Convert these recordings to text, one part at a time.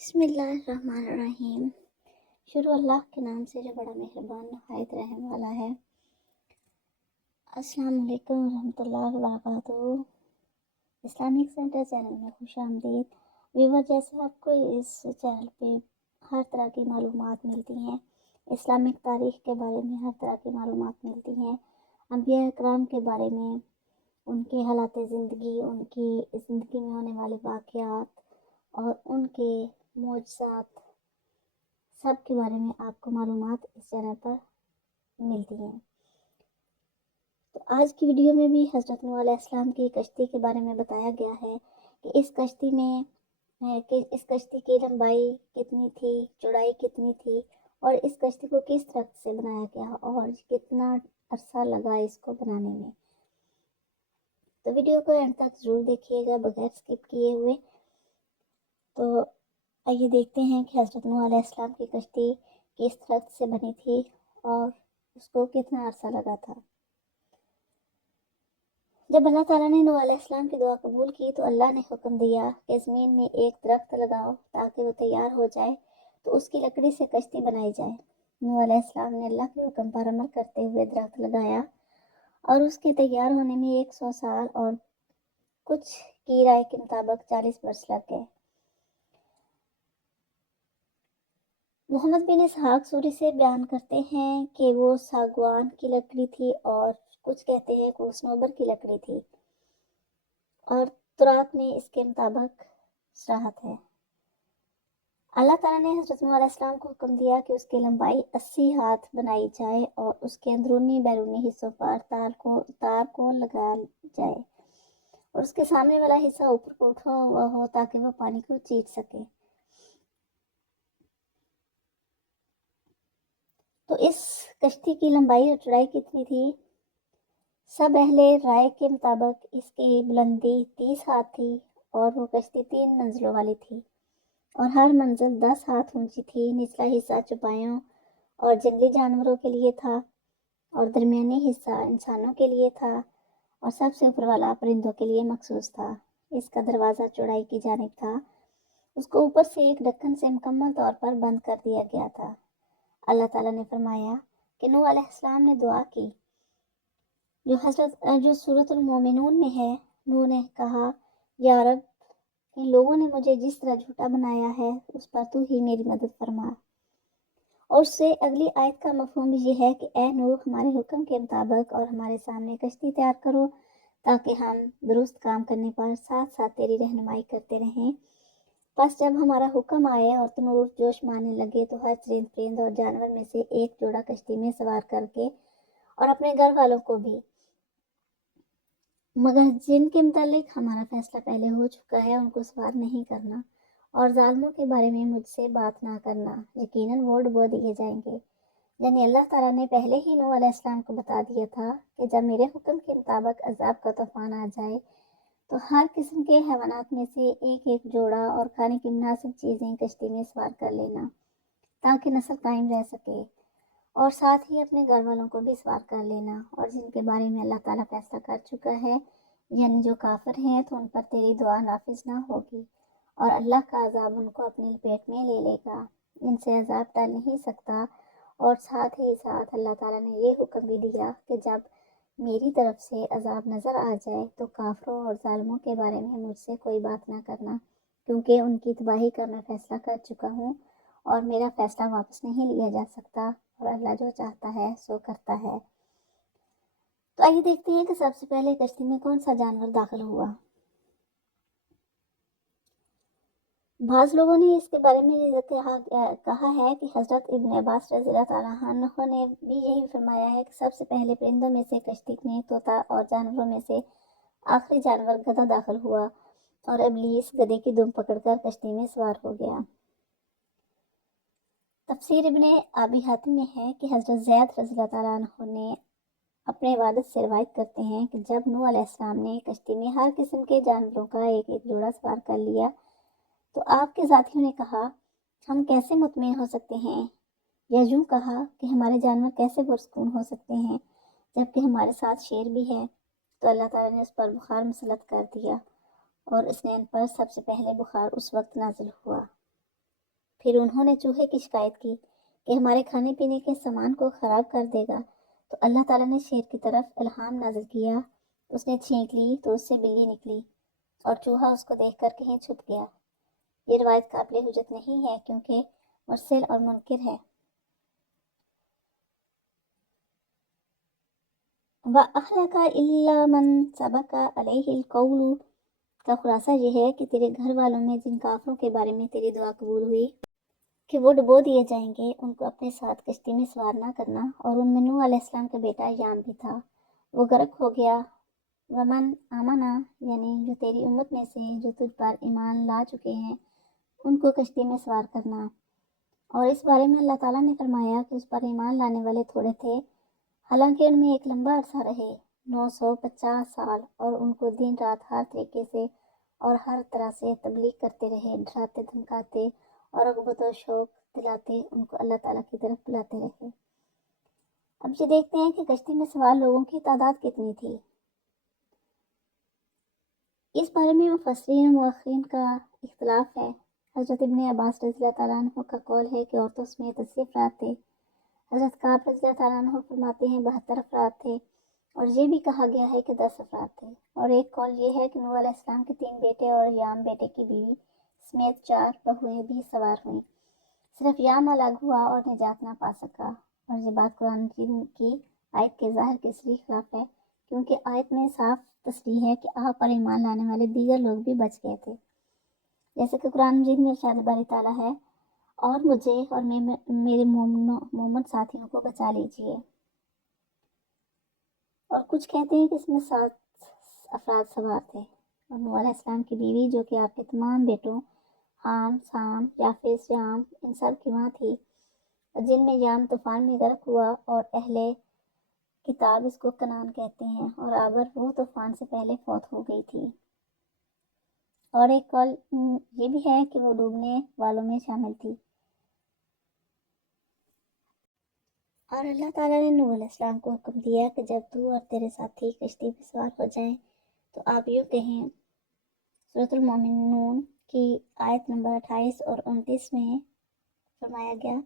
بسم اللہ الرحمن الرحیم۔ شروع اللہ کے نام سے جو بڑا مہربان نہایت رحم والا ہے۔ السلام علیکم ورحمۃ اللہ وبرکاتہ۔ اسلامک سینٹر چینل میں خوش آمدید۔ ویور، جیسے آپ کو اس چینل پہ ہر طرح کی معلومات ملتی ہیں، اسلامک تاریخ کے بارے میں ہر طرح کی معلومات ملتی ہیں، انبیاء اکرام کے بارے میں، ان کے حالات زندگی، ان کی زندگی میں ہونے والے واقعات اور ان کے معجزات، سب کے بارے میں آپ کو معلومات اس چینل پر ملتی ہیں۔ تو آج کی ویڈیو میں بھی حضرت نوح علیہ السلام کی کشتی کے بارے میں بتایا گیا ہے کہ اس کشتی کی لمبائی کتنی تھی، چوڑائی کتنی تھی، اور اس کشتی کو کس طرح سے بنایا گیا اور کتنا عرصہ لگا اس کو بنانے میں۔ تو ویڈیو کو اینڈ تک ضرور دیکھیے گا بغیر سکپ کیے ہوئے۔ تو آئیے دیکھتے ہیں کہ حضرت نوح علیہ السلام کی کشتی کس طرح سے بنی تھی اور اس کو کتنا عرصہ لگا تھا۔ جب اللہ تعالیٰ نے نوح علیہ السلام کی دعا قبول کی تو اللہ نے حکم دیا کہ زمین میں ایک درخت لگاؤ تاکہ وہ تیار ہو جائے تو اس کی لکڑی سے کشتی بنائی جائے۔ نوح علیہ السلام نے اللہ کے حکم پر عمل کرتے ہوئے درخت لگایا اور اس کے تیار ہونے میں 100 سال اور کچھ کی رائے کے مطابق 40 برس لگ گئے۔ محمد بن اسحاق سوری سے بیان کرتے ہیں کہ وہ ساگوان کی لکڑی تھی اور کچھ کہتے ہیں کہ وہ صنوبر کی لکڑی تھی، اور تراث میں اس کے مطابق صراحت ہے۔ اللہ تعالیٰ نے حضرت نوح علیہ السلام کو حکم دیا کہ اس کی لمبائی 80 ہاتھ بنائی جائے اور اس کے اندرونی بیرونی حصوں پر تار کو لگا جائے اور اس کے سامنے والا حصہ اوپر کو اٹھا ہوا ہو تاکہ وہ پانی کو چیٹ سکے۔ تو اس کشتی کی لمبائی اور چوڑائی کتنی تھی؟ سب اہل رائے کے مطابق اس کی بلندی 30 ہاتھ تھی اور وہ کشتی 3 منزلوں والی تھی اور ہر منزل 10 ہاتھ اونچی تھی۔ نچلا حصہ چوپایوں اور جنگلی جانوروں کے لیے تھا اور درمیانی حصہ انسانوں کے لیے تھا اور سب سے اوپر والا پرندوں کے لیے مخصوص تھا۔ اس کا دروازہ چوڑائی کی جانب تھا، اس کو اوپر سے ایک ڈھکن سے مکمل طور پر بند کر دیا گیا تھا۔ اللہ تعالیٰ نے فرمایا کہ نوح علیہ السلام نے دعا کی جو سورۃ المومنون میں ہے۔ نوح نے کہا، یا رب، ان لوگوں نے مجھے جس طرح جھوٹا بنایا ہے اس پر تو ہی میری مدد فرما۔ اور اس سے اگلی آیت کا مفہوم یہ ہے کہ اے نوح، ہمارے حکم کے مطابق اور ہمارے سامنے کشتی تیار کرو تاکہ ہم درست کام کرنے پر ساتھ ساتھ تیری رہنمائی کرتے رہیں۔ پس جب ہمارا حکم آئے اور تنور جوش مارنے لگے تو ہر چرند پرند اور جانور میں سے ایک جوڑا کشتی میں سوار کر کے اور اپنے گھر والوں کو بھی، مگر جن کے متعلق ہمارا فیصلہ پہلے ہو چکا ہے ان کو سوار نہیں کرنا، اور ظالموں کے بارے میں مجھ سے بات نہ کرنا، یقیناً وہ ڈبو دیے جائیں گے۔ یعنی اللہ تعالیٰ نے پہلے ہی نوح علیہ السلام کو بتا دیا تھا کہ جب میرے حکم کے مطابق عذاب کا طوفان آ جائے تو ہر قسم کے حیوانات میں سے ایک ایک جوڑا اور کھانے کی مناسب چیزیں کشتی میں سوار کر لینا تاکہ نسل قائم رہ سکے، اور ساتھ ہی اپنے گھر والوں کو بھی سوار کر لینا، اور جن کے بارے میں اللہ تعالیٰ فیصلہ کر چکا ہے یعنی جو کافر ہیں تو ان پر تیری دعا نافذ نہ ہوگی اور اللہ کا عذاب ان کو اپنی لپیٹ میں لے لے گا، ان سے عذاب ٹل نہیں سکتا۔ اور ساتھ ہی ساتھ اللہ تعالیٰ نے یہ حکم بھی دیا کہ جب میری طرف سے عذاب نظر آ جائے تو کافروں اور ظالموں کے بارے میں مجھ سے کوئی بات نہ کرنا، کیونکہ ان کی تباہی کا میں فیصلہ کر چکا ہوں اور میرا فیصلہ واپس نہیں لیا جا سکتا، اور اللہ جو چاہتا ہے سو کرتا ہے۔ تو آئیے دیکھتے ہیں کہ سب سے پہلے کشتی میں کون سا جانور داخل ہوا۔ بعض لوگوں نے اس کے بارے میں یہ کہا ہے کہ حضرت ابن عباس رضی اللہ تعالیٰ عنہ نے بھی یہی فرمایا ہے کہ سب سے پہلے پرندوں میں سے کشتی میں طوطا اور جانوروں میں سے آخری جانور گدھا داخل ہوا اور ابلیس گدھے کی دم پکڑ کر کشتی میں سوار ہو گیا۔ تفسیر ابن ابی حاتم میں ہے کہ حضرت زید رضی اللہ تعالیٰ عنہ نے اپنے والد سے روایت کرتے ہیں کہ جب نوح علیہ السلام نے کشتی میں ہر قسم کے جانوروں کا ایک ایک جوڑا سوار کر لیا تو آپ کے ساتھیوں نے کہا، ہم کیسے مطمئن ہو سکتے ہیں، یا یوں کہا کہ ہمارے جانور کیسے پرسکون ہو سکتے ہیں جبکہ ہمارے ساتھ شیر بھی ہے۔ تو اللہ تعالیٰ نے اس پر بخار مسلط کر دیا اور اس نے ان پر سب سے پہلے بخار اس وقت نازل ہوا۔ پھر انہوں نے چوہے کی شکایت کی کہ ہمارے کھانے پینے کے سامان کو خراب کر دے گا، تو اللہ تعالیٰ نے شیر کی طرف الہام نازل کیا، اس نے چھینک لی تو اس سے بلی نکلی اور چوہا اس کو دیکھ کر کہیں چھپ گیا۔ یہ روایت قابل حجت نہیں ہے کیونکہ مرسل اور منکر ہے۔ وَأَهْلَكَ إِلَّا مَنْ سَبَقَ عَلَيْهِ الْقَوْلُ کا خلاصہ یہ ہے کہ تیرے گھر والوں میں جن کافروں کے بارے میں تیری دعا قبول ہوئی کہ وہ ڈبو دیے جائیں گے، ان کو اپنے ساتھ کشتی میں سوار نہ کرنا، اور ان میں نوح علیہ السلام کا بیٹا یام بھی تھا، وہ غرق ہو گیا۔ ومن آمنا یعنی جو تیری امت میں سے جو تجھ پر ایمان لا چکے ہیں ان کو کشتی میں سوار کرنا۔ اور اس بارے میں اللہ تعالیٰ نے فرمایا کہ اس پر ایمان لانے والے تھوڑے تھے، حالانکہ ان میں ایک لمبا عرصہ رہے 950 سال، اور ان کو دن رات ہر طریقے سے اور ہر طرح سے تبلیغ کرتے رہے، ڈراتے دھمکاتے اور رغبت و شوق دلاتے ان کو اللہ تعالیٰ کی طرف بلاتے رہے۔ اب یہ دیکھتے ہیں کہ کشتی میں سوار لوگوں کی تعداد کتنی تھی۔ اس بارے میں مفسرین و مؤرخین کا اختلاف ہے۔ حضرت ابن عباس رضی اللہ تعالیٰ عنہ کا قول ہے کہ عورتوں سمیت 80 افراد تھے۔ حضرت کعب رضی اللہ تعالیٰ عنہ فرماتے ہیں 72 افراد تھے، اور یہ بھی کہا گیا ہے کہ 10 افراد تھے۔ اور ایک قول یہ ہے کہ نوح علیہ السلام کے 3 بیٹے اور یام بیٹے کی بیوی سمیت 4 بہوئیں بھی سوار ہوئیں، صرف یام الگ ہوا اور نجات نہ پا سکا۔ اور یہ بات قرآن مجید کی آیت کے ظاہر کے صریح خلاف ہے، کیونکہ آیت میں صاف تصریح ہے کہ آپ پر ایمان لانے والے دیگر لوگ بھی بچ گئے تھے، جیسے کہ قرآن مجید میں ارشاد باری تعالیٰ ہے، اور مجھے اور میرے مومن ساتھیوں کو بچا لیجیے۔ اور کچھ کہتے ہیں کہ اس میں 7 افراد سوار تھے، اور نوح علیہ السلام کی بیوی جو کہ آپ کے تمام بیٹوں حام، سام، یافس، یام ان سب کی ماں تھی، جن میں یام طوفان میں غرق ہوا، اور اہل کتاب اس کو کنعان کہتے ہیں، اور آبر وہ طوفان سے پہلے فوت ہو گئی تھی۔ اور ایک قول یہ بھی ہے کہ وہ ڈوبنے والوں میں شامل تھی۔ اور اللہ تعالیٰ نے نوح علیہ السلام کو حکم دیا کہ جب تو اور تیرے ساتھی کشتی پہ سوار ہو جائیں تو آپ یوں کہیں۔ سورۃ المومنون کی آیت نمبر 28 اور 29 میں فرمایا گیا،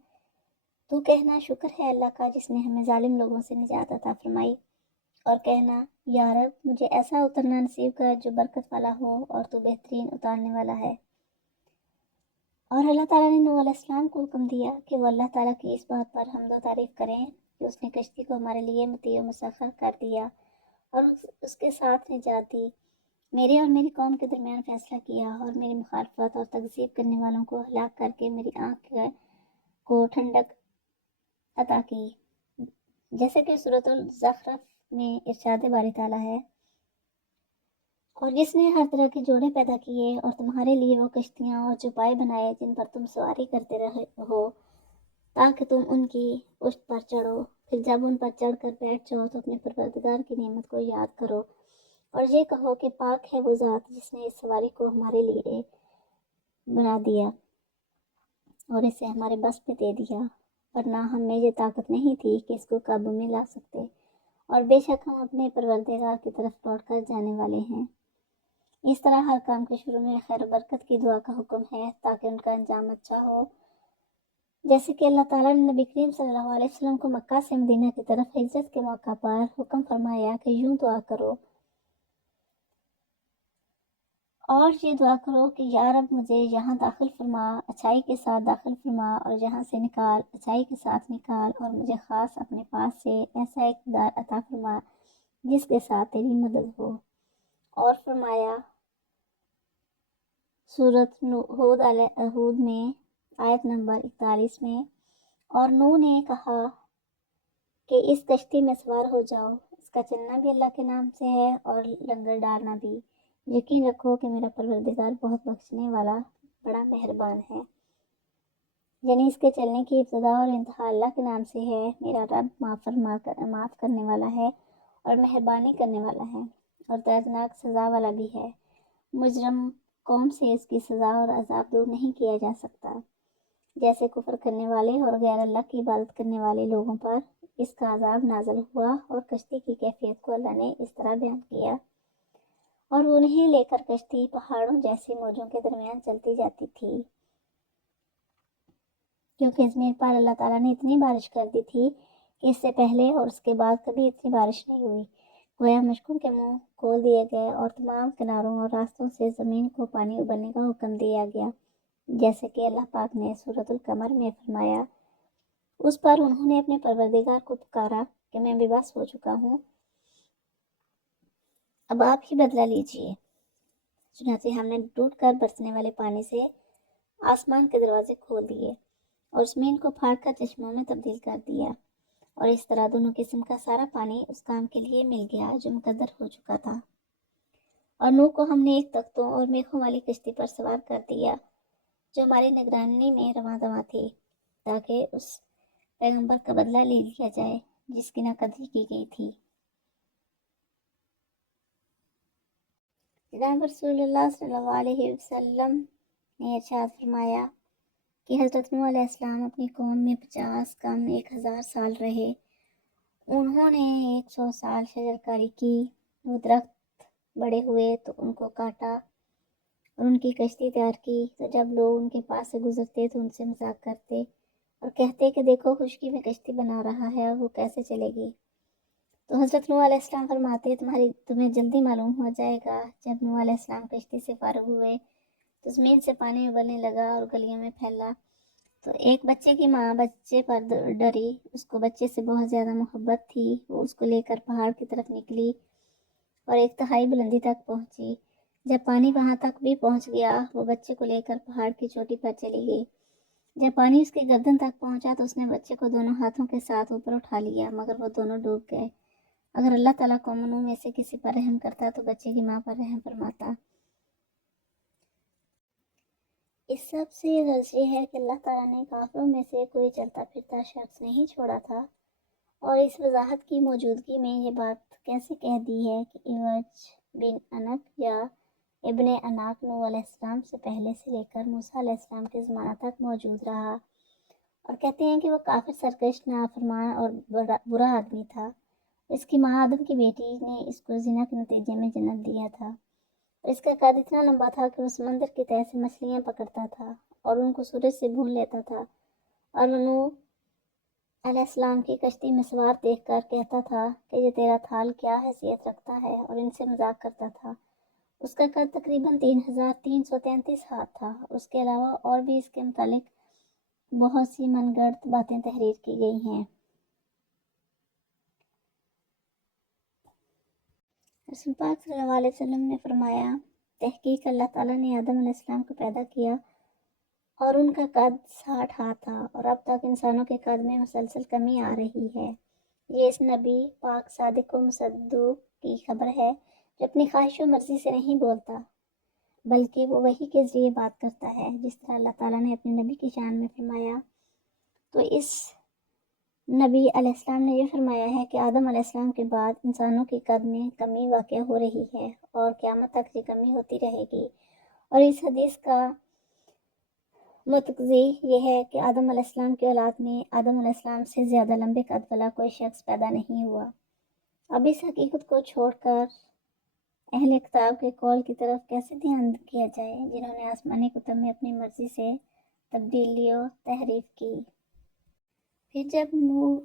تو کہنا شکر ہے اللہ کا جس نے ہمیں ظالم لوگوں سے نجات عطا فرمائی، اور کہنا یا رب مجھے ایسا اترنا نصیب کر جو برکت والا ہو، اور تو بہترین اتارنے والا ہے۔ اور اللہ تعالیٰ نے نوح علیہ السلام کو حکم دیا کہ وہ اللہ تعالیٰ کی اس بات پر حمد و تعریف کریں کہ اس نے کشتی کو ہمارے لیے مطیع و مسخر کر دیا اور اس کے ساتھ نجات دی، میرے اور میری قوم کے درمیان فیصلہ کیا، اور میری مخالفت اور تکذیب کرنے والوں کو ہلاک کر کے میری آنکھ کو ٹھنڈک عطا کی، جیسے کہ سورۃ الزخرف میں ارشاد باری تعالیٰ ہے، اور جس نے ہر طرح کے جوڑے پیدا کیے اور تمہارے لیے وہ کشتیاں اور چوپائے بنائے جن پر تم سواری کرتے رہے ہو تاکہ تم ان کی پشت پر چڑھو، پھر جب ان پر چڑھ کر بیٹھ جاؤ تو اپنے پروردگار کی نعمت کو یاد کرو اور یہ کہو کہ پاک ہے وہ ذات جس نے اس سواری کو ہمارے لیے بنا دیا اور اسے ہمارے بس پہ دے دیا، ورنہ ہم میں یہ طاقت نہیں تھی کہ اس کو قابو میں لا سکتے، اور بے شک ہم اپنے پروردگار کی طرف لوٹ کر جانے والے ہیں۔ اس طرح ہر کام کے شروع میں خیر و برکت کی دعا کا حکم ہے تاکہ ان کا انجام اچھا ہو، جیسے کہ اللہ تعالیٰ نے نبی کریم صلی اللہ علیہ وسلم کو مکہ سے مدینہ کی طرف ہجرت کے موقع پر حکم فرمایا کہ یوں دعا کرو، اور یہ دعا کرو کہ یا رب مجھے یہاں داخل فرما، اچھائی کے ساتھ داخل فرما، اور یہاں سے نکال، اچھائی کے ساتھ نکال، اور مجھے خاص اپنے پاس سے ایسا اقتدار عطا فرما جس کے ساتھ تیری مدد ہو۔ اور فرمایا سورۃ ہود میں آیت نمبر 41 میں، اور نوح نے کہا کہ اس کشتی میں سوار ہو جاؤ، اس کا چلنا بھی اللہ کے نام سے ہے اور لنگر ڈالنا بھی، یقین رکھو کہ میرا پروردگار بہت بخشنے والا بڑا مہربان ہے۔ یعنی اس کے چلنے کی ابتدا اور انتہا اللہ کے نام سے ہے، میرا رب معاف کرنے والا ہے اور مہربانی کرنے والا ہے اور دردناک سزا والا بھی ہے، مجرم قوم سے اس کی سزا اور عذاب دور نہیں کیا جا سکتا، جیسے کفر کرنے والے اور غیر اللہ کی عبادت کرنے والے لوگوں پر اس کا عذاب نازل ہوا۔ اور کشتی کی کیفیت کو اللہ نے اس طرح بیان کیا، اور وہ انہیں لے کر کشتی پہاڑوں جیسی موجوں کے درمیان چلتی جاتی تھی، کیونکہ ازمیر پر اللہ تعالیٰ نے اتنی بارش کر دی تھی کہ اس سے پہلے اور اس کے بعد کبھی اتنی بارش نہیں ہوئی۔ گویا مشکوں کے منہ کھول دیے گئے اور تمام کناروں اور راستوں سے زمین کو پانی ابلنے کا حکم دیا گیا، جیسے کہ اللہ پاک نے سورۃ القمر میں فرمایا۔ اس پر انہوں نے اپنے پروردگار کو پکارا کہ میں بے بس ہو چکا ہوں، اب آپ ہی بدلہ لیجیے۔ چنانچہ ہم نے ٹوٹ کر برسنے والے پانی سے آسمان کے دروازے کھول دیے اور زمین کو پھاڑ کر چشموں میں تبدیل کر دیا، اور اس طرح دونوں قسم کا سارا پانی اس کام کے لیے مل گیا جو مقدر ہو چکا تھا۔ اور نوح کو ہم نے ایک تختوں اور میخوں والی کشتی پر سوار کر دیا جو ہماری نگرانی میں رواں دواں تھی، تاکہ اس پیغمبر کا بدلہ لے لیا جائے جس کی ناقدری کی گئی تھی۔ جناب رسول اللہ صلی اللہ علیہ وسلم نے ارشاد فرمایا کہ حضرت نوح علیہ السلام اپنی قوم میں 50 کم 1000 سال رہے۔ انہوں نے 100 سال شجرکاری کی، وہ درخت بڑے ہوئے تو ان کو کاٹا اور ان کی کشتی تیار کی، تو جب لوگ ان کے پاس سے گزرتے تو ان سے مذاق کرتے اور کہتے کہ دیکھو خشکی میں کشتی بنا رہا ہے اور وہ کیسے چلے گی۔ تو حضرت نوح علیہ السلام فرماتے تمہیں جلدی معلوم ہو جائے گا۔ جب نوح علیہ السلام کشتی سے فارغ ہوئے تو زمین سے پانی ابلنے لگا اور گلیوں میں پھیلا، تو ایک بچے کی ماں بچے پر ڈری، اس کو بچے سے بہت زیادہ محبت تھی، وہ اس کو لے کر پہاڑ کی طرف نکلی اور 1 تہائی بلندی تک پہنچی۔ جب پانی وہاں تک بھی پہنچ گیا، وہ بچے کو لے کر پہاڑ کی چوٹی پر چلی گئی۔ جب پانی اس کے گردن تک پہنچا تو اس نے بچے کو دونوں ہاتھوں کے ساتھ اوپر اٹھا لیا، مگر وہ دونوں ڈوب گئے۔ اگر اللہ تعالیٰ قوم نوح میں سے کسی پر رحم کرتا تو بچے کی ماں پر رحم فرماتا۔ اس سب سے غرض یہ ہے کہ اللہ تعالیٰ نے کافروں میں سے کوئی چلتا پھرتا شخص نہیں چھوڑا تھا، اور اس وضاحت کی موجودگی میں یہ بات کیسے کہہ دی ہے کہ عوج بن انق یا ابن اناق نوح علیہ السلام سے پہلے سے لے کر موسیٰ علیہ السلام کے زمانہ تک موجود رہا، اور کہتے ہیں کہ وہ کافر، سرکش، نافرمان اور برا آدمی تھا۔ اس کی ماں آدم کی بیٹی نے اس کو زنا کے نتیجے میں جنم دیا تھا، اور اس کا قد اتنا لمبا تھا کہ وہ سمندر کی تہہ سے مچھلیاں پکڑتا تھا اور ان کو سورج سے بھون لیتا تھا، اور نوح علیہ السلام کی کشتی میں سوار دیکھ کر کہتا تھا کہ یہ تیرا تھال کیا حیثیت رکھتا ہے، اور ان سے مذاق کرتا تھا۔ اس کا قد تقریباً 3333 ہاتھ تھا۔ اس کے علاوہ اور بھی اس کے متعلق بہت سی من گھڑت باتیں تحریر کی گئی ہیں۔ رسول پاک صلی اللہ علیہ وسلم نے فرمایا، تحقیق اللہ تعالیٰ نے آدم علیہ السلام کو پیدا کیا اور ان کا قد 60 ہاتھ تھا، اور اب تک انسانوں کے قد میں مسلسل کمی آ رہی ہے۔ یہ اس نبی پاک صادق و مصدوق کی خبر ہے جو اپنی خواہش و مرضی سے نہیں بولتا، بلکہ وہ وحی کے ذریعے بات کرتا ہے، جس طرح اللہ تعالیٰ نے اپنے نبی کی شان میں فرمایا۔ تو اس نبی علیہ السلام نے یہ فرمایا ہے کہ آدم علیہ السلام کے بعد انسانوں کی قد میں کمی واقع ہو رہی ہے اور قیامت تک یہ کمی ہوتی رہے گی، اور اس حدیث کا متقاضی یہ ہے کہ آدم علیہ السلام کی اولاد میں آدم علیہ السلام سے زیادہ لمبے قد والا کوئی شخص پیدا نہیں ہوا۔ اب اس حقیقت کو چھوڑ کر اہل کتاب کے قول کی طرف کیسے دھیان کیا جائے جنہوں نے آسمانی کتب میں اپنی مرضی سے تبدیلی و تحریف کی۔ پھر جب نوح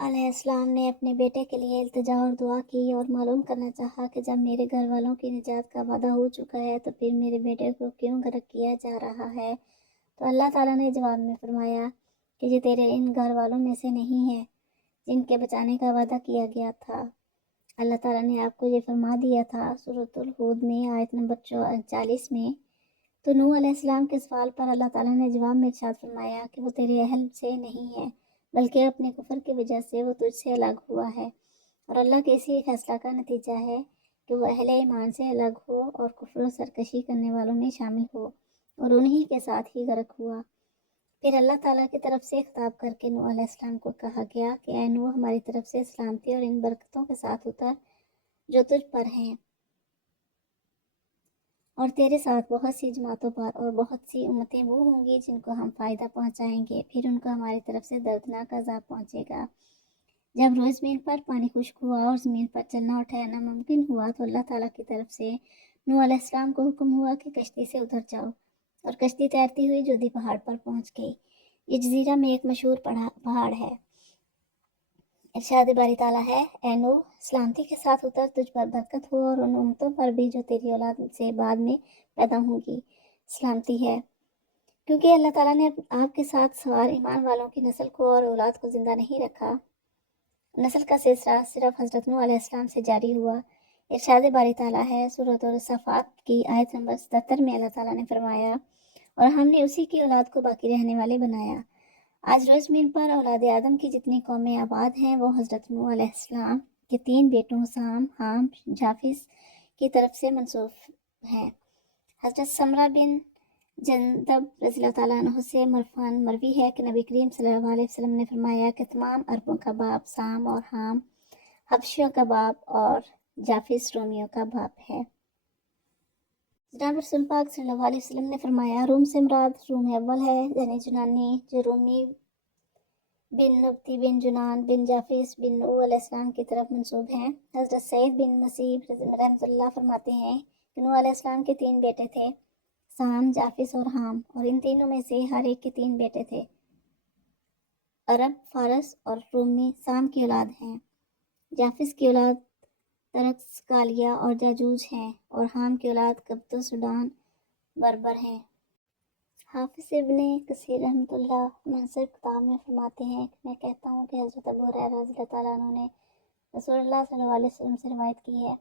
علیہ السلام نے اپنے بیٹے کے لیے التجا اور دعا کی اور معلوم کرنا چاہا کہ جب میرے گھر والوں کی نجات کا وعدہ ہو چکا ہے تو پھر میرے بیٹے کو کیوں غرق کیا جا رہا ہے، تو اللہ تعالیٰ نے جواب میں فرمایا کہ یہ تیرے ان گھر والوں میں سے نہیں ہے جن کے بچانے کا وعدہ کیا گیا تھا۔ اللہ تعالیٰ نے آپ کو یہ فرما دیا تھا۔ سورۃ الہود میں آیت نمبر 40 میں۔ تو نوح علیہ السلام کے سوال پر اللہ تعالیٰ نے جواب میں ارشاد فرمایا کہ وہ تیرے اہل سے نہیں ہے، بلکہ اپنے کفر کی وجہ سے وہ تجھ سے الگ ہوا ہے، اور اللہ کے اسی فیصلہ کا نتیجہ ہے کہ وہ اہل ایمان سے الگ ہو اور کفر و سرکشی کرنے والوں میں شامل ہو، اور انہی کے ساتھ ہی غرق ہوا۔ پھر اللہ تعالیٰ کی طرف سے خطاب کر کے نوح علیہ السلام کو کہا گیا کہ اے نوح، ہماری طرف سے سلامتی اور ان برکتوں کے ساتھ اتر جو تجھ پر ہیں، اور تیرے ساتھ بہت سی جماعتوں پر، اور بہت سی امتیں وہ ہوں گی جن کو ہم فائدہ پہنچائیں گے، پھر ان کو ہماری طرف سے دردناک عذاب پہنچے گا۔ جب روز زمین پر پانی خشک ہوا اور زمین پر چلنا اور ٹھہرنا ممکن ہوا تو اللہ تعالیٰ کی طرف سے نوح علیہ السلام کو حکم ہوا کہ کشتی سے اتر جاؤ، اور کشتی تیرتی ہوئی جودی پہاڑ پر پہنچ گئی۔ یہ جزیرہ میں ایک مشہور پہاڑ ہے۔ ارشاد باری تعالیٰ ہے، اے نوح، سلامتی کے ساتھ اتر، تجھ پر برکت ہو اور ان امتوں پر بھی جو تیری اولاد سے بعد میں پیدا ہوں گی سلامتی ہے، کیونکہ اللہ تعالیٰ نے آپ کے ساتھ سوار ایمان والوں کی نسل کو اور اولاد کو زندہ نہیں رکھا۔ نسل کا سلسلہ صرف حضرت نوح علیہ السلام سے جاری ہوا۔ ارشاد باری تعالیٰ ہے، سورۃ الصافات کی آیت نمبر 77 میں اللہ تعالیٰ نے فرمایا، اور ہم نے اسی کی اولاد کو باقی رہنے والے بنایا۔ آج روز زمین پر اولاد آدم کی جتنی قومیں آباد ہیں وہ حضرت نوح علیہ السلام کے 3 بیٹوں سام، حام، جافس کی طرف سے منسوب ہیں۔ حضرت سمرہ بن جندب رضی اللہ تعالیٰ عنہ سے مرفوعاً مروی ہے کہ نبی کریم صلی اللہ علیہ وسلم نے فرمایا کہ تمام عربوں کا باپ سام اور حام حبشیوں کا باپ اور جافس رومیوں کا باپ ہے۔ جناب رسول پاک صلی اللہ علیہ وسلم نے فرمایا، روم سے مراد روم اول ہے، یعنی جنانی، جو رومی بن نبتی بن جنان بن جافس بن نوح علیہ السلام کی طرف منسوب ہیں۔ حضرت سعید بن مسیب رحمۃ اللہ فرماتے ہیں کہ نوح علیہ السلام کے 3 بیٹے تھے، سام، جافس اور حام، اور ان تینوں میں سے ہر ایک کے 3 بیٹے تھے۔ عرب، فارس اور رومی سام کی اولاد ہیں، جافس کی اولاد ترکس، کالیا اور جاجوج ہیں، اور حام کی اولاد قبط و سوڈان، بربر ہیں۔ حافظ ابن کثیر رحمۃ اللہ منصب کتاب میں فرماتے ہیں کہ میں کہتا ہوں کہ حضرت ابو ہریرہ رضی اللہ تعالیٰ عنہ نے رسول اللہ صلی اللہ علیہ وسلم سے روایت کی ہے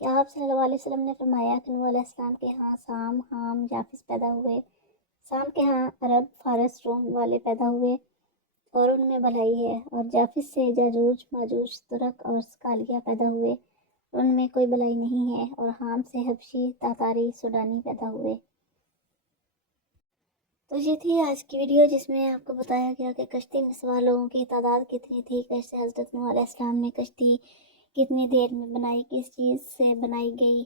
کہ آپ صلی اللہ علیہ وسلم نے فرمایا کہ نوح علیہ السلام کے ہاں سام، حام، جافس پیدا ہوئے، سام کے ہاں عرب، فارس، روم والے پیدا ہوئے اور ان میں بھلائی ہے، اور جافس سے جاجوج، ماجوج، ترک اور کالیا پیدا ہوئے، ان میں کوئی بھلائی نہیں ہے، اور حام سے حبشی، تاتاری، سوڈانی پیدا ہوئے۔ تو یہ تھی آج کی ویڈیو، جس میں آپ کو بتایا گیا کہ کشتی میں سوار لوگوں کی تعداد کتنی تھی، کیسے حضرت نوح علیہ السلام نے کشتی کتنی دیر میں بنائی، کس چیز سے بنائی گئی،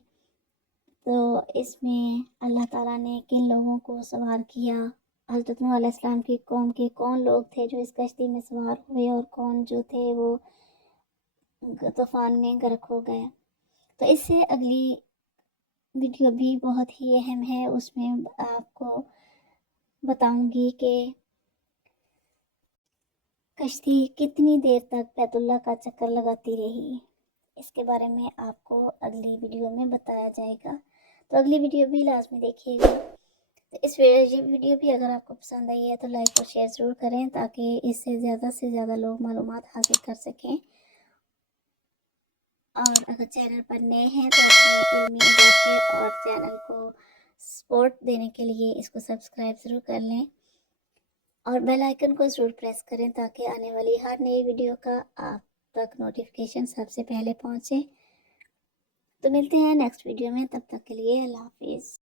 تو اس میں اللہ تعالیٰ نے کن لوگوں کو سوار کیا، حضرت نوح علیہ السلام کی قوم کے کون لوگ تھے جو اس کشتی میں سوار ہوئے، اور کون جو تھے وہ طوفان میں غرق ہو گئے۔ تو اس سے اگلی ویڈیو بھی بہت ہی اہم ہے، اس میں آپ کو بتاؤں گی کہ کشتی کتنی دیر تک بیت اللہ کا چکر لگاتی رہی، اس کے بارے میں آپ کو اگلی ویڈیو میں بتایا جائے گا۔ تو اگلی ویڈیو بھی لازمی دیکھیے گا۔ تو یہ ویڈیو بھی اگر آپ کو پسند آئی ہے تو لائک اور شیئر ضرور کریں، تاکہ اس سے زیادہ لوگ معلومات حاصل کر سکیں، اور اگر چینل پر نئے ہیں تو اپنے علمی اضافے اور چینل کو سپورٹ دینے کے لیے اس کو سبسکرائب ضرور کر لیں، اور بیل آئیکن کو ضرور پریس کریں تاکہ آنے والی ہر نئی ویڈیو کا آپ تک نوٹیفیکیشن سب سے پہلے پہنچے۔ تو ملتے ہیں نیکسٹ ویڈیو میں، تب تک کے لیے اللہ حافظ۔